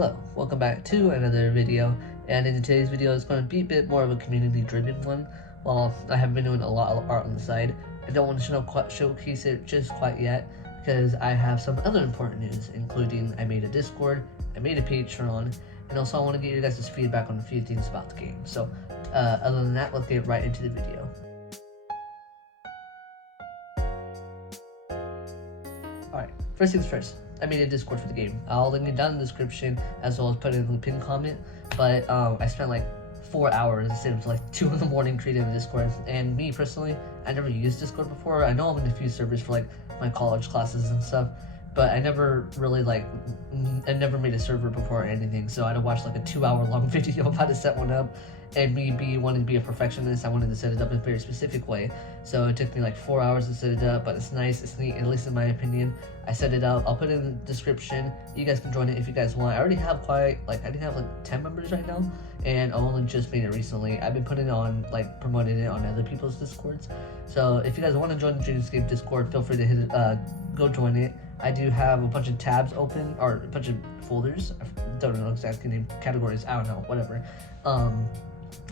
Hello, welcome back to another video, and in today's video it's going to be a bit more of a community driven one. While I have been doing a lot of art on the side, I don't want to showcase it just quite yet because I have some other important news, including I made a Discord, I made a Patreon, and also I want to get you guys' feedback on a few things about the game. So other than that, let's get right into the video. Alright, first things first. I made a Discord for the game. I'll link it down in the description as well as put it in the pinned comment. But I spent like 4 hours instead of like 2 in the morning creating a Discord. And me personally, I never used Discord before. I know I'm in a few servers for like my college classes and stuff, but I never really I never made a server before or anything. So I had to watch like a 2-hour long video of how to set one up. And me wanting to be a perfectionist, I wanted to set it up in a very specific way. So it took me like 4 hours to set it up, but it's nice, it's neat, at least in my opinion. I set it up, I'll put it in the description. You guys can join it if you guys want. I already have I think I have like 10 members right now, and I only just made it recently. I've been putting it on, promoting it on other people's Discords. So if you guys want to join the Dreamscape Discord, feel free to hit it, go join it. I do have a bunch of tabs open, or a bunch of folders. I don't know exactly name categories, I don't know, whatever.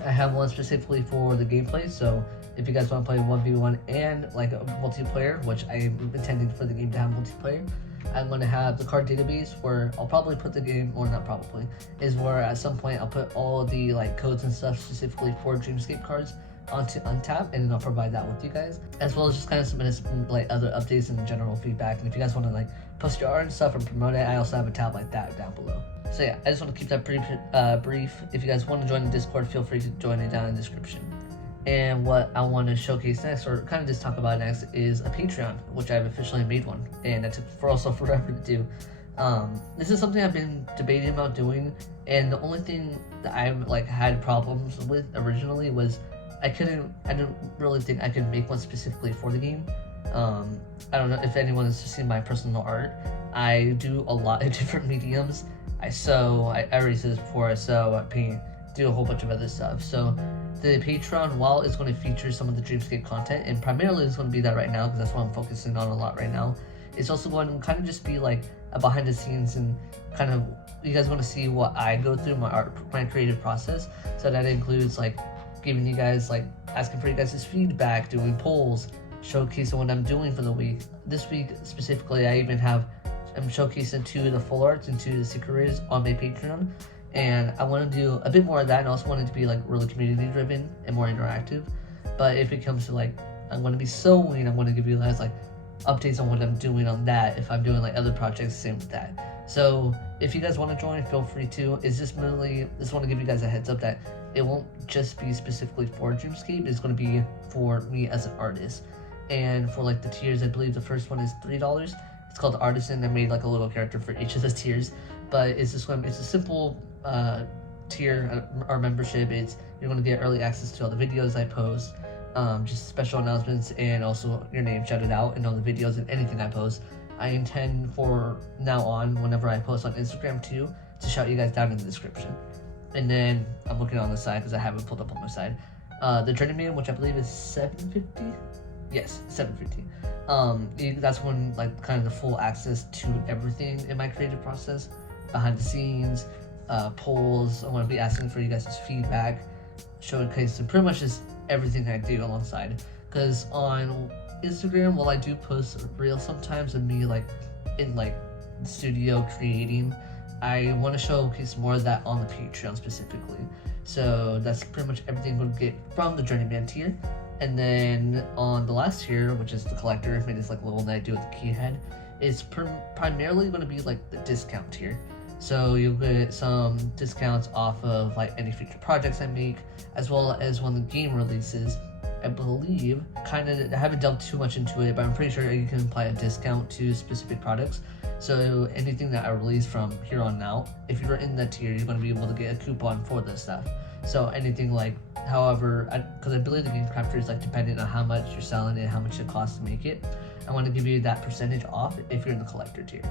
I have one specifically for the gameplay, so if you guys want to play 1v1 and like a multiplayer, which I'm intending for the game to have multiplayer, I'm going to have the card database where I'll probably put the game, or not probably, is where at some point I'll put all the codes and stuff specifically for Dreamscape cards onto Untap, and then I'll provide that with you guys, as well as just kind of some other updates and general feedback. And if you guys want to post your art and stuff and promote it, I also have a tab like that down below. So yeah, I just want to keep that pretty brief. If you guys want to join the Discord, feel free to join it down in the description. And what I want to showcase next, or kind of just talk about next, is a Patreon, which I've officially made one, and that took also forever to do. This is something I've been debating about doing, and the only thing that I've had problems with originally was I didn't really think I could make one specifically for the game. I don't know if anyone has seen my personal art. I do a lot of different mediums. I sew, I already said this before, I sew, I paint, do a whole bunch of other stuff. So the Patreon, while it's going to feature some of the Dreamscape content, and primarily it's going to be that right now because that's what I'm focusing on a lot right now, it's also going to kind of just be like a behind the scenes, and kind of you guys want to see what I go through, my creative process. So that includes giving you guys, asking for you guys' feedback, doing polls, showcasing what I'm doing for the week. This week specifically, I'm showcasing 2 of the full arts and 2 of the secret rares on my Patreon, and I want to do a bit more of that, and also want it to be really community driven and more interactive. But if it comes to I'm going to be sewing, I'm going to give you guys updates on what I'm doing on that. If I'm doing other projects, same with that. So if you guys want to join, feel free to. It's just mainly just want to give you guys a heads up that it won't just be specifically for Dreamscape. It's going to be for me as an artist. And for the tiers, I believe the first one is $3. It's called Artisan. I made a little character for each of the tiers, but it's a simple tier or membership. You're going to get early access to all the videos I post, just special announcements, and also your name shouted out in all the videos and anything I post. I intend for now on, whenever I post on Instagram too, to shout you guys down in the description. And then I'm looking on the side because I have it pulled up on my side. The Journeyman, which I believe is $7.50. Yes, $7.50. That's when kind of the full access to everything in my creative process, behind the scenes, polls. I want to be asking for you guys' feedback, showcasing pretty much just everything I do alongside. Because on Instagram, while I do post reels sometimes of me in the studio creating, I want to showcase more of that on the Patreon specifically. So that's pretty much everything we'll get from the Journeyman tier. And then on the last tier, which is the collector, made this little that I do with the key head, it's primarily going to be the discount tier. So you'll get some discounts off of any future projects I make, as well as when the game releases. I believe, I haven't delved too much into it, but I'm pretty sure you can apply a discount to specific products. So anything that I release from here on out, if you're in that tier, you're going to be able to get a coupon for this stuff. So anything however, because I believe the game capture is dependent on how much you're selling it, how much it costs to make it. I want to give you that percentage off if you're in the collector tier.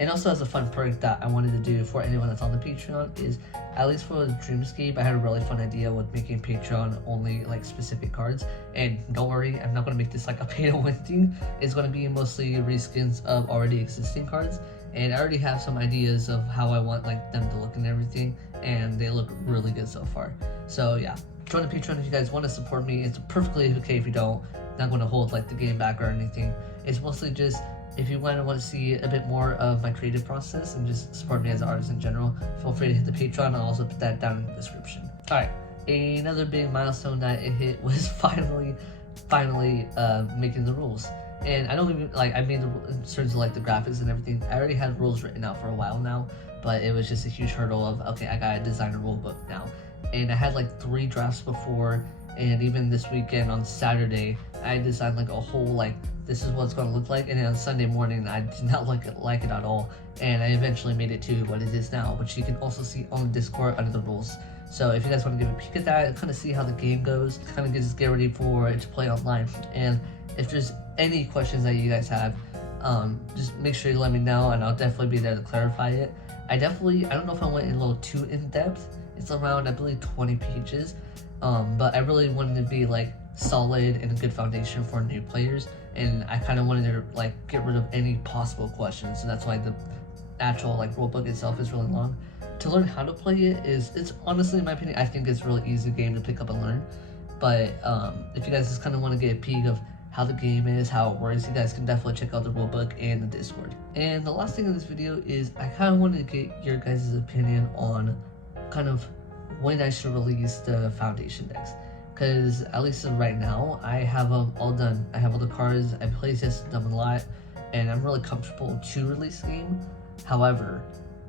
And also, as a fun perk that I wanted to do for anyone that's on the Patreon is, at least for Dreamscape, I had a really fun idea with making Patreon only specific cards. And don't worry, I'm not going to make this a pay to win thing. It's going to be mostly reskins of already existing cards. and I already have some ideas of how I want like them to look and everything, and they look really good so far. So yeah, join the Patreon if you guys want to support me. It's perfectly okay if you don't. Not going to hold like the game back or anything. It's mostly just if you want to see a bit more of my creative process and just support me as an artist in general, feel free to hit the Patreon. I'll also put that down in the description. Alright, another big milestone that it hit was finally making the rules. And I don't even, like, I made the, in terms of like the graphics and everything, I already had rules written out for a while now, but it was just a huge hurdle of, okay, I gotta design a rule book now. And I had like 3 drafts before, and even this weekend on Saturday, I designed like a whole, like, this is what it's going to look like, and then on Sunday morning, I did not like it at all, and I eventually made it to what it is now, which you can also see on Discord under the rules. So if you guys want to give a peek at that and kind of see how the game goes, kind of get ready for it to play online. And if there's any questions that you guys have, just make sure you let me know, and I'll definitely be there to clarify it. I don't know if I went a little too in depth. It's around, I believe, 20 pages, but I really wanted to be like solid and a good foundation for new players, and I kind of wanted to like get rid of any possible questions, so that's why the actual like rulebook itself is really long. To learn how to play it's honestly, in my opinion, I think it's a really easy game to pick up and learn. But if you guys just kind of want to get a peek of how the game is, how it works, you guys can definitely check out the rulebook and the Discord. And the last thing in this video is I kind of wanted to get your guys' opinion on kind of when I should release the foundation decks. Because at least right now, I have them all done. I have all the cards, I playtested them a lot, and I'm really comfortable to release the game. However,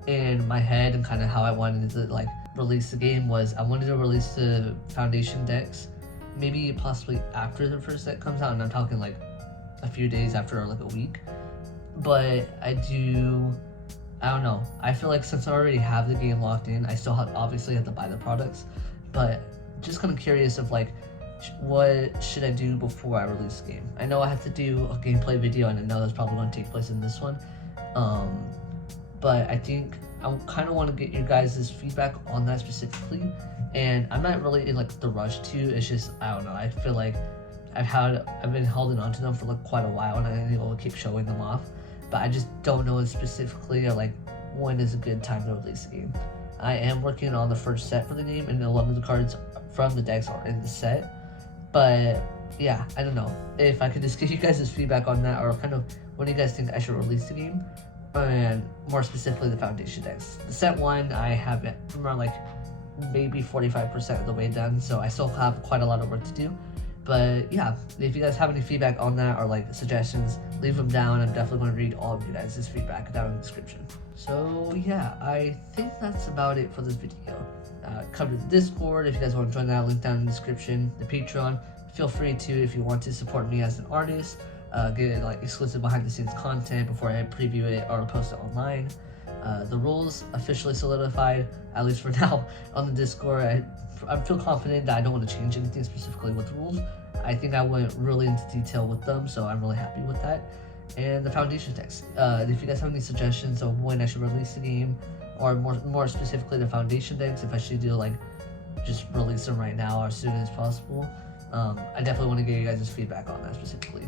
in my head and kind of how I wanted to like release the game was I wanted to release the foundation decks maybe possibly after the first deck comes out, and I'm talking like a few days after, or like a week. But I don't know, I feel like since I already have the game locked in, I still obviously have to buy the products, but just kind of curious of like what should I do before I release the game. I know I have to do a gameplay video, and I know that's probably going to take place in this one, but I think I kind of want to get your guys' feedback on that specifically. And I'm not really in like the rush to, it's just, I don't know, I feel like I've been holding on to them for like quite a while, and I will keep showing them off, but I just don't know specifically like when is a good time to release the game. I am working on the first set for the game, and a lot of the cards from the decks are in the set, but yeah, I don't know if I could just get you guys' feedback on that, or kind of when do you guys think I should release the game, and more specifically the foundation decks. The set 1, I have it around like maybe 45% of the way done, so I still have quite a lot of work to do. But yeah, if you guys have any feedback on that or like suggestions, leave them down. I'm definitely going to read all of you guys' feedback down in the description. So yeah, I think that's about it for this video. Come to the Discord if you guys want to join that, link down in the description. The Patreon, feel free to if you want to support me as an artist, get like exclusive behind the scenes content before I preview it or post it online. The rules officially solidified, at least for now, on the Discord. I feel confident that I don't want to change anything specifically with the rules. I think I went really into detail with them, so I'm really happy with that. And the foundation decks. If you guys have any suggestions of when I should release the game, or more specifically the foundation decks, if I should do like just release them right now or as soon as possible, I definitely want to get you guys' feedback on that specifically.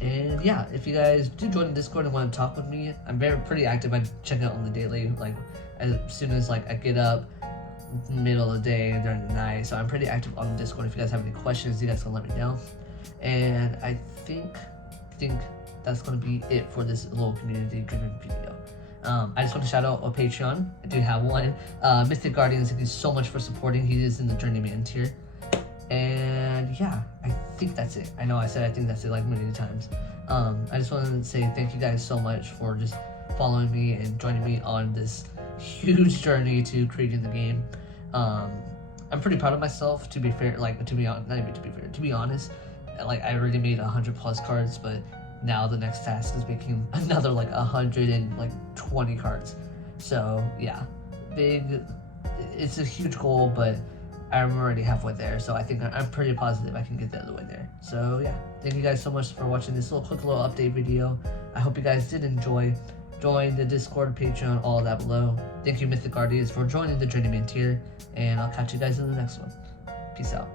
And yeah, if you guys do join the Discord and want to talk with me, I'm pretty active. I check it out on the daily, like as soon as like I get up, middle of the day and during the night. So I'm pretty active on the Discord. If you guys have any questions, you guys can let me know. And I think that's gonna be it for this little community driven video. I just want to shout out a Patreon. I do have one. Mythic Guardians, thank you so much for supporting. He is in the Journeyman tier. And yeah, I think that's it. I know I said I think that's it like many times. I just wanted to say thank you guys so much for just following me and joining me on this huge journey to creating the game. I'm pretty proud of myself, to be fair, like to be honest, like I already made 100+ cards, but now the next task is making another like 120 cards. So yeah, it's a huge goal, but I'm already halfway there, so I think I'm pretty positive I can get the other way there. So yeah, thank you guys so much for watching this quick little update video. I hope you guys did enjoy. Join the Discord, Patreon, all of that below. Thank you, Mythic Guardians, for joining the Journeyman tier, and I'll catch you guys in the next one. Peace out.